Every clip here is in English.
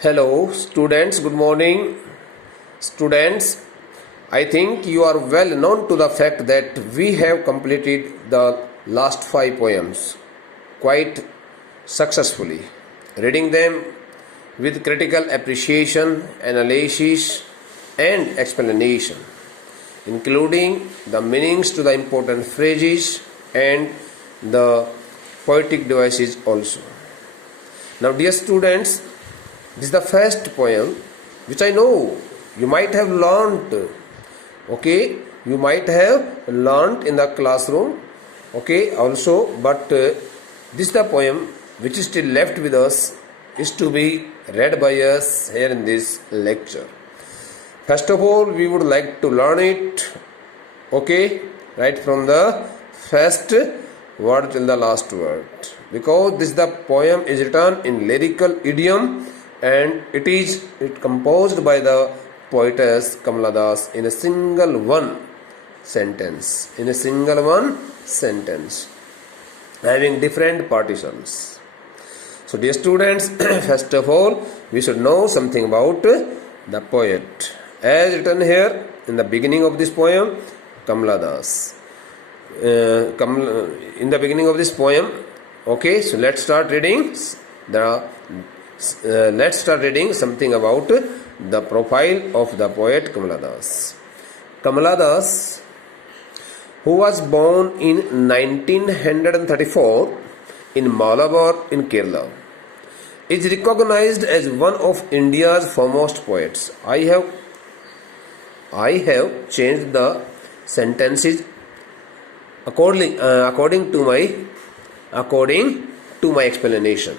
Hello, students. Good morning, students. I think you are well known to the fact that we have completed the last five poems quite successfully, reading them with critical appreciation, analysis, and explanation, including the meanings to the important phrases and the poetic devices also. Now, dear students, this is the first poem which I know you might have learnt. Okay, you might have learnt in the classroom. Okay, also, but this is the poem which is still left with us, is to be read by us here in this lecture. First of all, we would like to learn it. Okay, right from the first word till the last word, because this the poem is written in lyrical idiom and it is composed by the poetess Kamala Das in a single one sentence, having different partitions. So dear students, first of all we should know something about the poet. As written here in the beginning of this poem, Kamala Das. In the beginning of this poem, okay, so let's start reading something about the profile of the poet Kamala Das. Kamala Das, who was born in 1934 in Malabar in Kerala, is recognized as one of India's foremost poets. I have changed the sentences according to my explanation.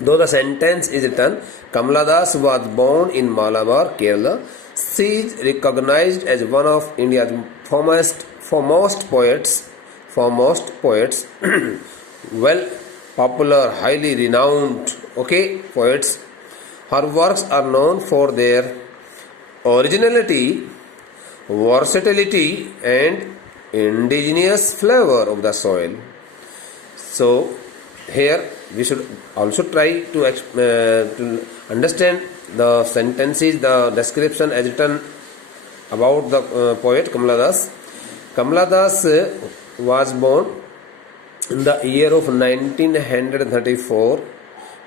Though the sentence is written, Kamala Das was born in Malabar, Kerala. She is recognized as one of India's foremost poets, well popular, highly renowned, poets. Her works are known for their originality, versatility, and indigenous flavor of the soil. So here we should also try to understand the sentences, the description as written about the poet Kamala Das. Kamala Das was born in the year of 1934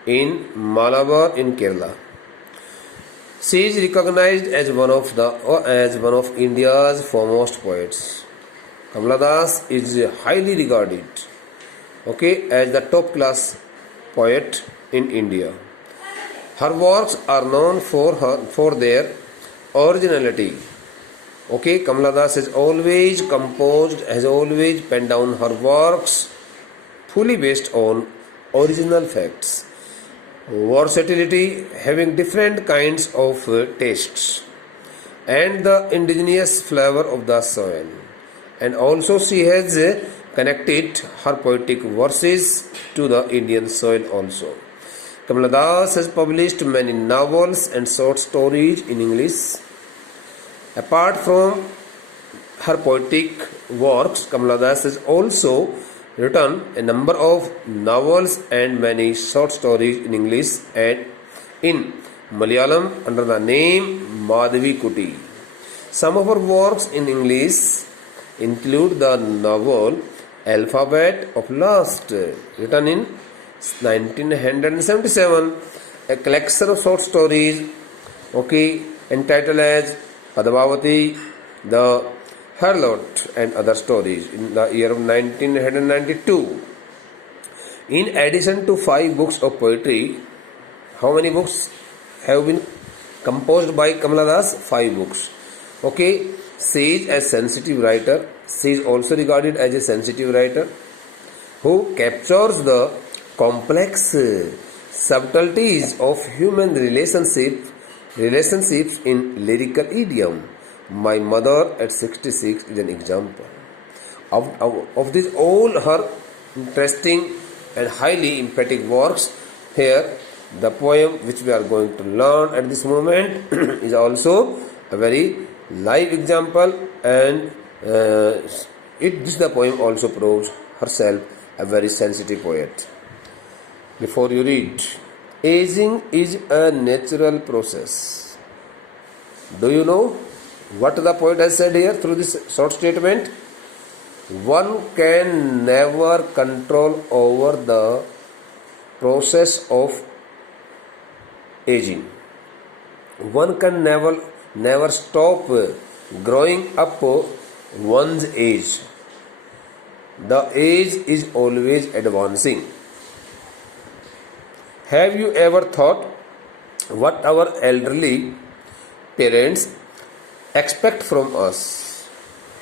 in Malabar in Kerala. She is recognized as one of India's foremost poets. Kamala Das is highly regarded, as the top class poet in India. Her works are known for their originality. Kamala Das has always penned down her works fully based on original facts. Versatility, having different kinds of tastes, and the indigenous flavor of the soil. And also she has connected her poetic verses to the Indian soil also. Kamala Das has published many novels and short stories in English. Apart from her poetic works, Kamala Das has also written a number of novels and many short stories in English and in Malayalam under the name Madhavi Kuti. Some of her works in English include the novel Alphabet of Lust, written in 1977, a collection of short stories, entitled as Padmavati, the Harlot, and other stories in the year of 1992. In addition to 5 books of poetry, how many books have been composed by Kamala Das? 5 books. She is a sensitive writer. She is also regarded as a sensitive writer who captures the complex subtleties of human relationships in lyrical idiom. My Mother at 66 is an example of this all her interesting and highly emphatic works. This poem which we are going to learn at this moment is also a very live example, and the poem also proves herself a very sensitive poet. Before you read, Aging is a natural process. Do you know what the poet has said here through this short statement? One can never control over the process of aging. One can never stop growing up one's age. The age is always advancing. Have you ever thought what our elderly parents expect from us?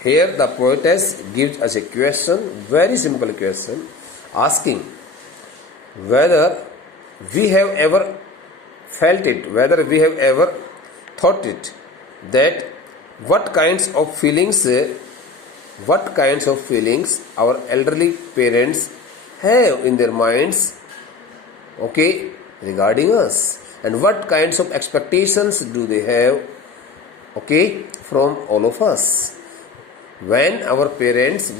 Here the poetess gives us a question, very simple question, asking whether we have ever felt it, whether we have ever thought it, that what kinds of feelings our elderly parents have in their minds, okay, regarding us, and what kinds of expectations do they have, okay, from all of us. When our parents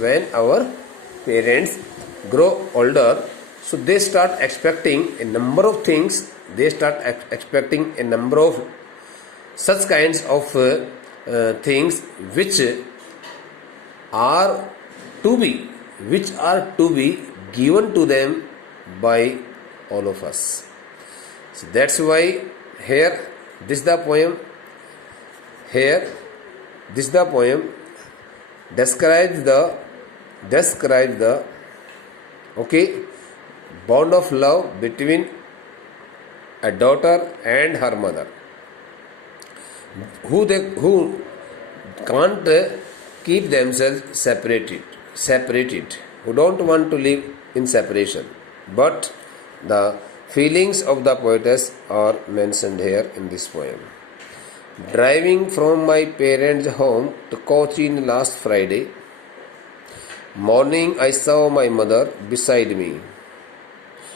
grow older, so they start expecting a number of things. They start expecting a number of such kinds of things which are to be given to them by all of us. So that's why here this the poem describes the okay, bond of love between a daughter and her mother, who can't keep themselves separated, who don't want to live in separation. But the feelings of the poetess are mentioned here in this poem. Driving from my parents' home to Cochin last Friday morning, I saw my mother beside me.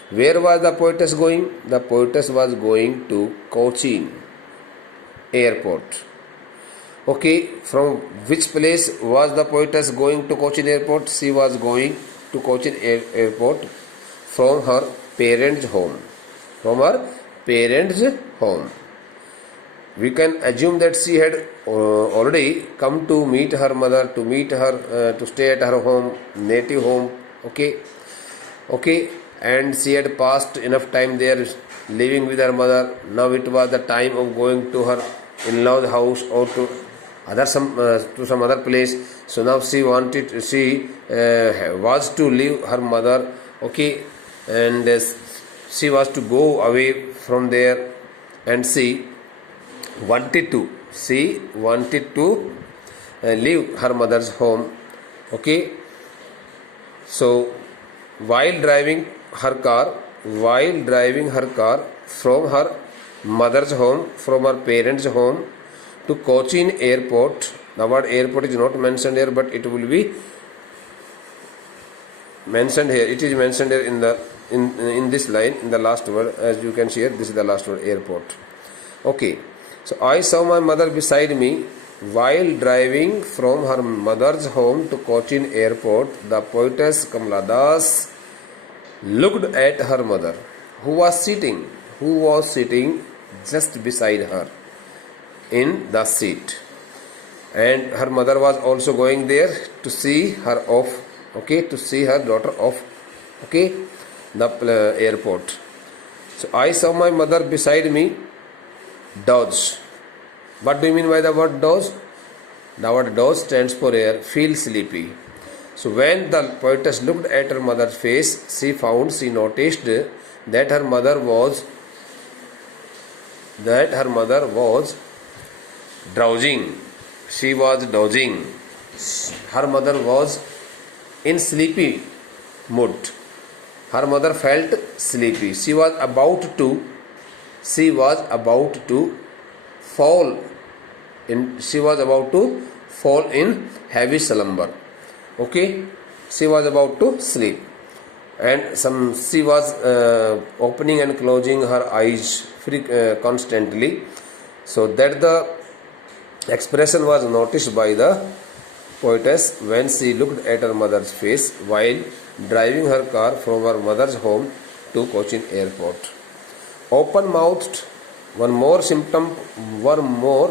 Where was the poetess going? The poetess was going to Cochin airport. Okay, from which place was the poetess going to Cochin airport? She was going to Cochin airport from her parents' home. We can assume that she had already come to meet her mother, to stay at her home, native home. Okay, and she had passed enough time there living with her mother. Now it was the time of going to her in-law's house or to some other place. So now she was to leave her mother, okay, and she was to go away from there, and she wanted to leave her mother's home. Okay, so while driving her car from her mother's home, from her parents' home to Cochin airport. The word airport is not mentioned here, but it will be mentioned here. It is mentioned here in this line, in the last word. As you can see here, this is the last word, airport. Okay, so I saw my mother beside me while driving from her mother's home to Cochin airport. The poetess Kamala Das looked at her mother, who was sitting just beside her in the seat, and her mother was also going there to see her off, okay, to see her daughter off, okay, the airport. So I saw my mother beside me doze. What do you mean by the word doze? The word doze stands for feel sleepy. So when the poetess looked at her mother's face, she noticed that her mother was drowsing. She was dozing. Her mother was in sleepy mood. Her mother felt sleepy. She was about to fall in heavy slumber. Okay, she was about to sleep, and she was opening and closing her eyes constantly, so that the expression was noticed by the poetess when she looked at her mother's face while driving her car from her mother's home to Cochin airport. Open-mouthed. One more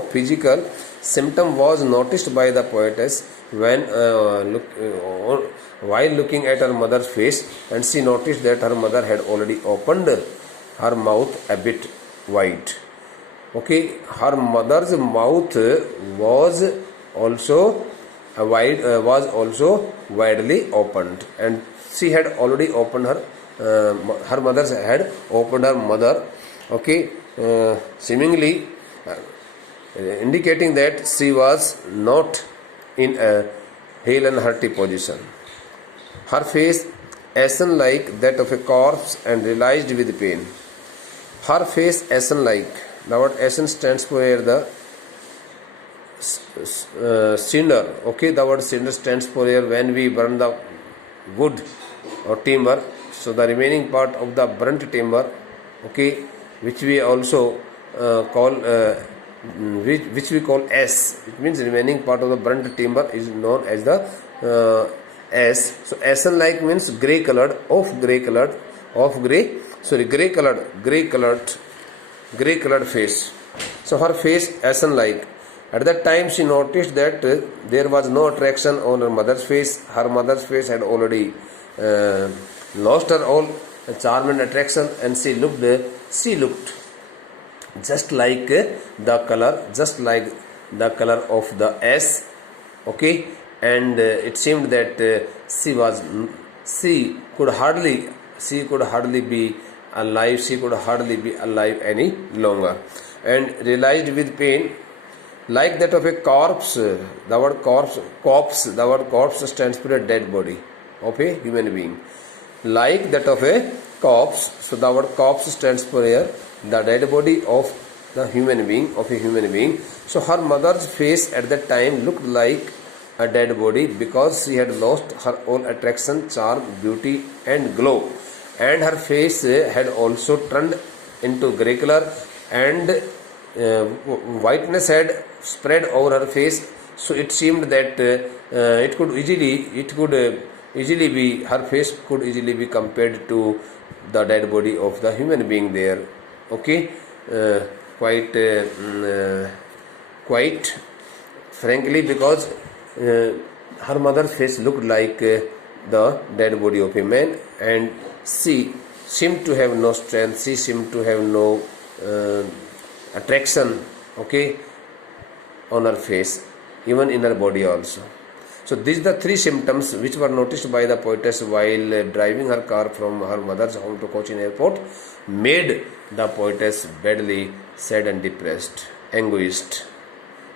physical symptom was noticed by the poetess while looking at her mother's face, and she noticed that her mother had already opened her mouth a bit wide. Okay, her mother's mouth was also widely opened, and she had already opened her mother had opened her mother. Okay, seemingly indicating that she was not in a hale and hearty position. Her face ashen like that of a corpse and realized with pain. Her face ashen like. The word ashen stands for here the cinder. Okay, the word cinder stands for here when we burn the wood or timber. So the remaining part of the burnt timber, okay, which we also call which we call ash. It means remaining part of the burnt timber is known as the ash. So ashen like means grey colored, grey colored face. So her face ashen like. At that time she noticed that there was no attraction on her mother's face. Her mother's face had already lost her all charm and attraction, and she looked just like the color of the ash. Okay, and it seemed that she could hardly be alive. She could hardly be alive any longer, and realized with pain, like that of a corpse. The word corpse stands for a dead body of a human being. Like that of a corpse. So the word corpse stands for here the dead body of the human being, So her mother's face at that time looked like a dead body because she had lost her own attraction, charm, beauty and glow, and her face had also turned into grey color, and whiteness had spread over her face. So it seemed that her face could easily be compared to the dead body of the human being there. Okay, quite frankly, because her mother's face looked like the dead body of a man, and she seemed to have no strength. She seemed to have no attraction, okay, on her face, even in her body also. So these are the three symptoms which were noticed by the poetess while driving her car from her mother's home to Cochin Airport, made the poetess badly sad and depressed, anguished.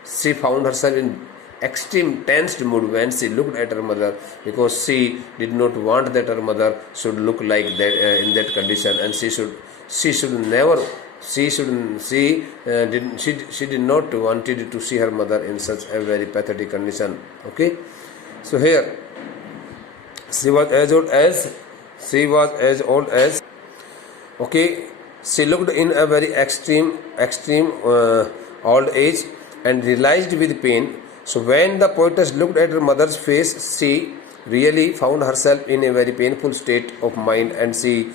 She found herself in extreme tensed mood when she looked at her mother, because she did not want that her mother should look like that in that condition, and she did not wanted to see her mother in such a very pathetic condition. Okay, so here she was as old as okay, she looked in a very extreme old age and realized with pain. So when the poetess looked at her mother's face, she really found herself in a very painful state of mind, and she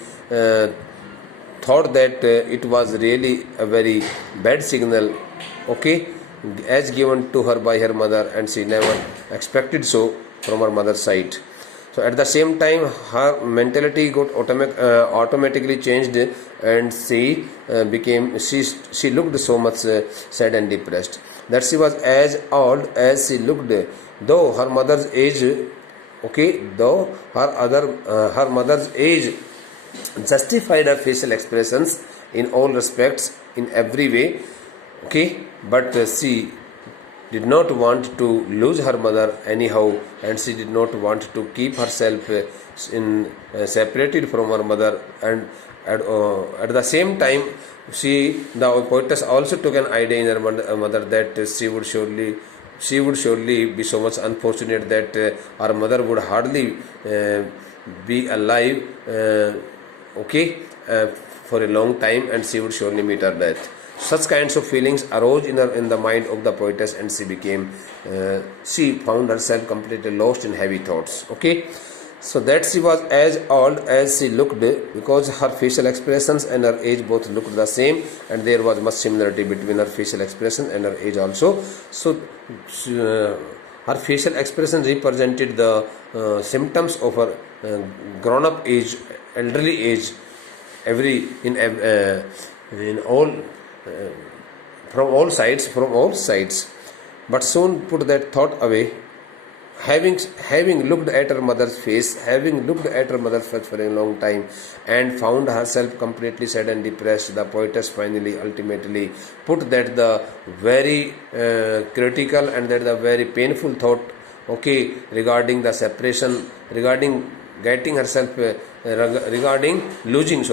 thought that it was really a very bad signal, okay, as given to her by her mother, and she never expected so from her mother's side. So at the same time, her mentality got automatically changed, and she looked so much sad and depressed that she was as old as she looked, though her mother's age, okay, her mother's age justified her facial expressions in all respects, in every way, okay, but she did not want to lose her mother anyhow, and she did not want to keep herself separated from her mother, and at the same time the poetess also took an idea in her mother that she would surely be so much unfortunate that her mother would hardly be alive, okay, for a long time, and she would surely meet her death. Such kinds of feelings arose in the mind of the poetess, and she found herself completely lost in heavy thoughts. Okay, So that she was as old as she looked, because her facial expressions and her age both looked the same, and there was much similarity between her facial expression and her age also. So her facial expression represented the symptoms of her grown-up age, elderly age, every in all from all sides. But soon put that thought away. Having looked at her mother's face, having looked at her mother's face for a long time, and found herself completely sad and depressed, the poetess finally, ultimately, put that the very critical and that the very painful thought, okay, regarding the separation, regarding getting herself, regarding losing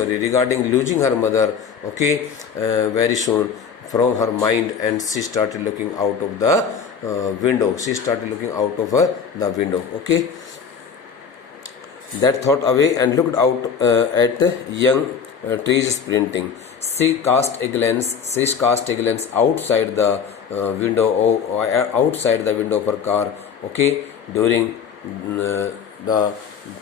her mother, okay, very soon from her mind, and she started looking out of the window. She started looking out of the window. Okay, that thought away and looked out at young trees sprinting. She cast a glance. She cast a glance outside the window, or outside the window of her car. Okay, during the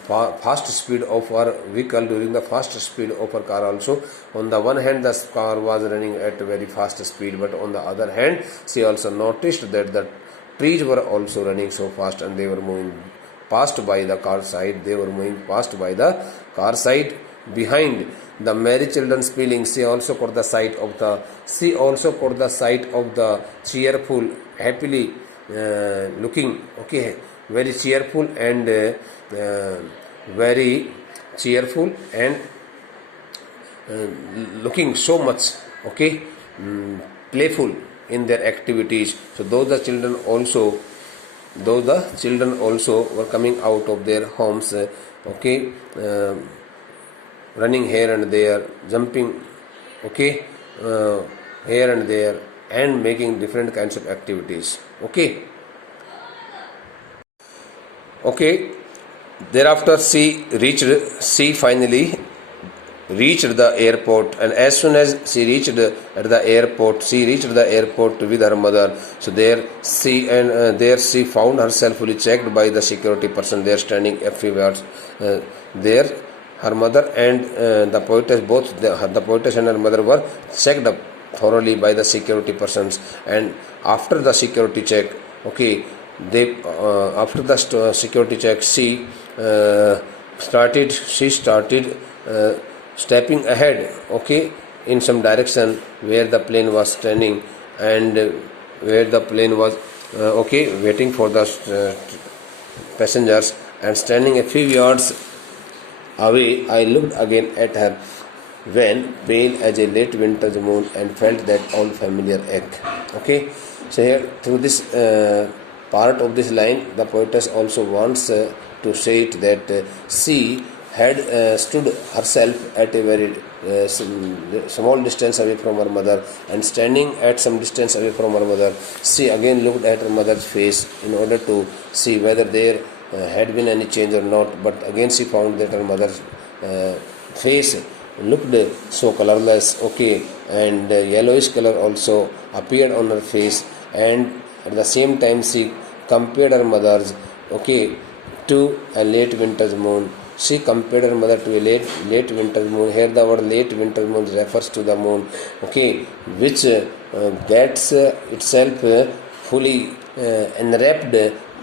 fast speed of her vehicle, during the fast speed of her car also. On the one hand, the car was running at a very fast speed, but on the other hand, she also noticed that the trees were also running so fast, and they were moving past by the car side. They were moving past by the car side. Behind the merry children spilling, she also caught the sight of the cheerful, happily looking, okay, very cheerful and very cheerful and looking so much, okay, playful in their activities. So those the children also were coming out of their homes, okay, running here and there, jumping, okay, here and there, and making different kinds of activities. Okay, thereafter she finally reached the airport, and as soon as she reached the airport with her mother. So there she found herself fully checked by the security person there standing a few yards there. Her mother and the poetess and her mother were checked up thoroughly by the security persons, and after the security check, okay, after the security check, she started stepping ahead, okay, in some direction where the plane was standing, and where the plane was okay, waiting for the passengers, and standing a few yards away, I looked again at her, when pale as a late winter's moon, and felt that old familiar ache. Okay, so here through this part of this line, the poetess also wants to say it that she had stood herself at a very small distance away from her mother, and standing at some distance away from her mother, she again looked at her mother's face in order to see whether there had been any change or not. But again she found that her mother's face looked so colorless, okay, and yellowish color also appeared on her face, and at the same time she compared her mother's, okay, to a late winter's moon. She compared her mother to a late winter's moon. Here the word late winter moon refers to the moon, okay, which gets itself fully enwrapped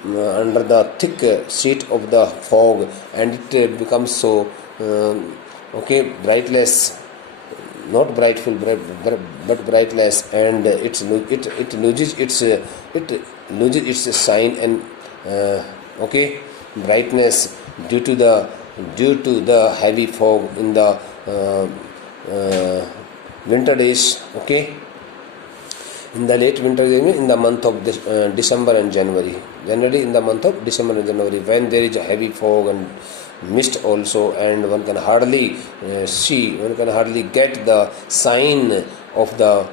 under the thick sheet of the fog, and it becomes so okay, brightless, not brightful, but brightless, and it loses its shine and okay, brightness due to the heavy fog in the winter days, okay, in the late winter days, in the month of December and January, generally in the month of December and January, when there is a heavy fog and mist also, and one can hardly get the sign of the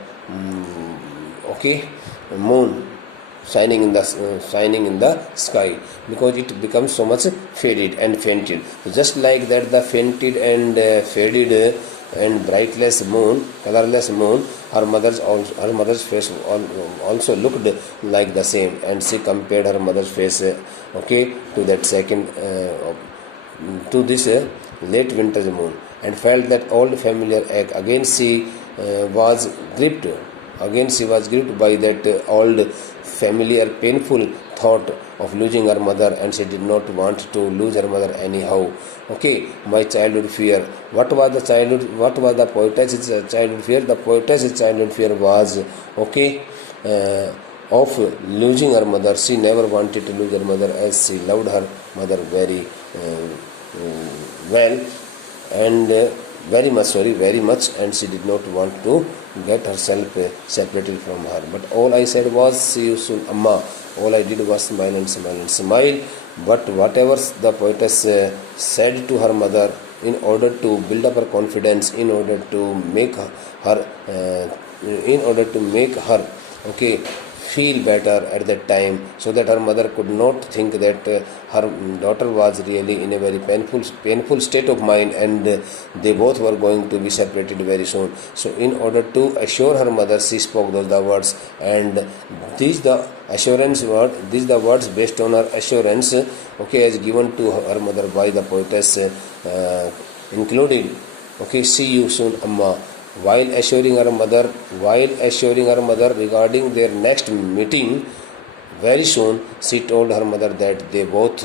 okay, moon shining in the sky, because it becomes so much faded and fainted. Just like that, the fainted and faded and brightless moon, colorless moon, her mother's face also looked like the same, and she compared her mother's face, okay, to that second to this late winter's moon, and felt that old familiar ache. Again she was gripped. Again she was gripped by that old familiar painful thought of losing her mother, and she did not want to lose her mother anyhow. Okay, my childhood fear. What was the childhood? What was the poetess's childhood fear? The poetess's childhood fear was okay. Of losing her mother. She never wanted to lose her mother, as she loved her mother very well, and very much, very much, and she did not want to get herself separated from her. But all I said was, see you soon, Amma. All I did was smile and smile and smile. But whatever the poetess said to her mother, in order to build up her confidence, in order to make her okay, feel better at that time, so that her mother could not think that her daughter was really in a very painful state of mind, and they both were going to be separated very soon. So in order to assure her mother, she spoke those the words, and these the words based on her assurance, okay, as given to her mother by the poetess, including, okay, see you soon, Amma. While assuring her mother regarding their next meeting very soon, she told her mother that they both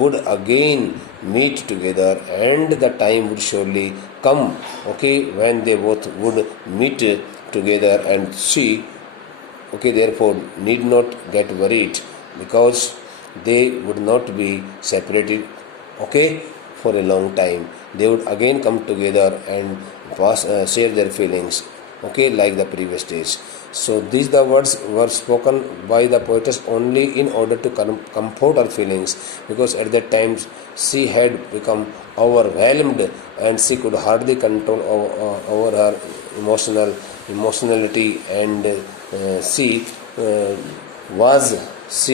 would again meet together, and the time would surely come, okay, when they both would meet together, and she, okay, therefore need not get worried, because they would not be separated, okay, for a long time. They would again come together and share their feelings, okay, like the previous days. So these the words were spoken by the poetess only in order to comfort her feelings, because at that time she had become overwhelmed, and she could hardly control over her emotionality, and she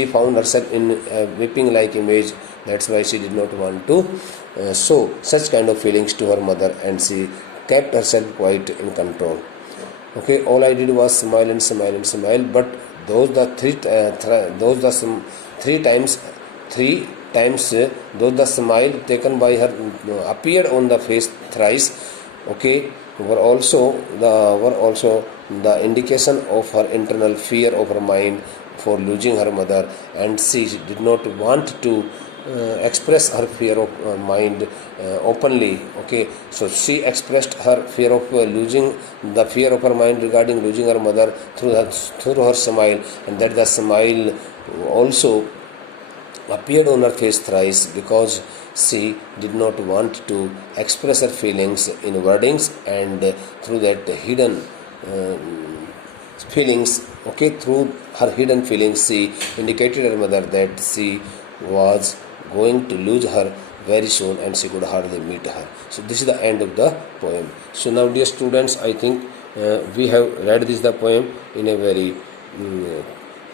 found herself in a weeping like image. That's why she did not want to show such kind of feelings to her mother, and she kept herself quite in control. Okay, all I did was smile and smile and smile. But those three times those the smile taken by her appeared on the face thrice. Okay, were also the indication of her internal fear of her mind for losing her mother, and she did not want to express her fear of mind openly. Okay, so she expressed her fear of the fear of her mind regarding losing her mother through her smile, and that the smile also appeared on her face thrice, because she did not want to express her feelings in wordings, and through that hidden feelings, okay, through her hidden feelings, she indicated her mother that she was going to lose her very soon, and she could hardly meet her. So this is the end of the poem. So now, dear students, I think we have read the poem in a very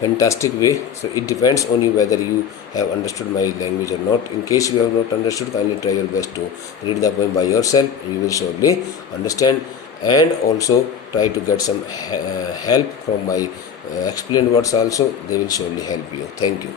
fantastic way. So it depends on you whether you have understood my language or not. In case you have not understood, kindly try your best to read the poem by yourself. You will surely understand, and also try to get some help from my explained words also. They will surely help you. Thank you.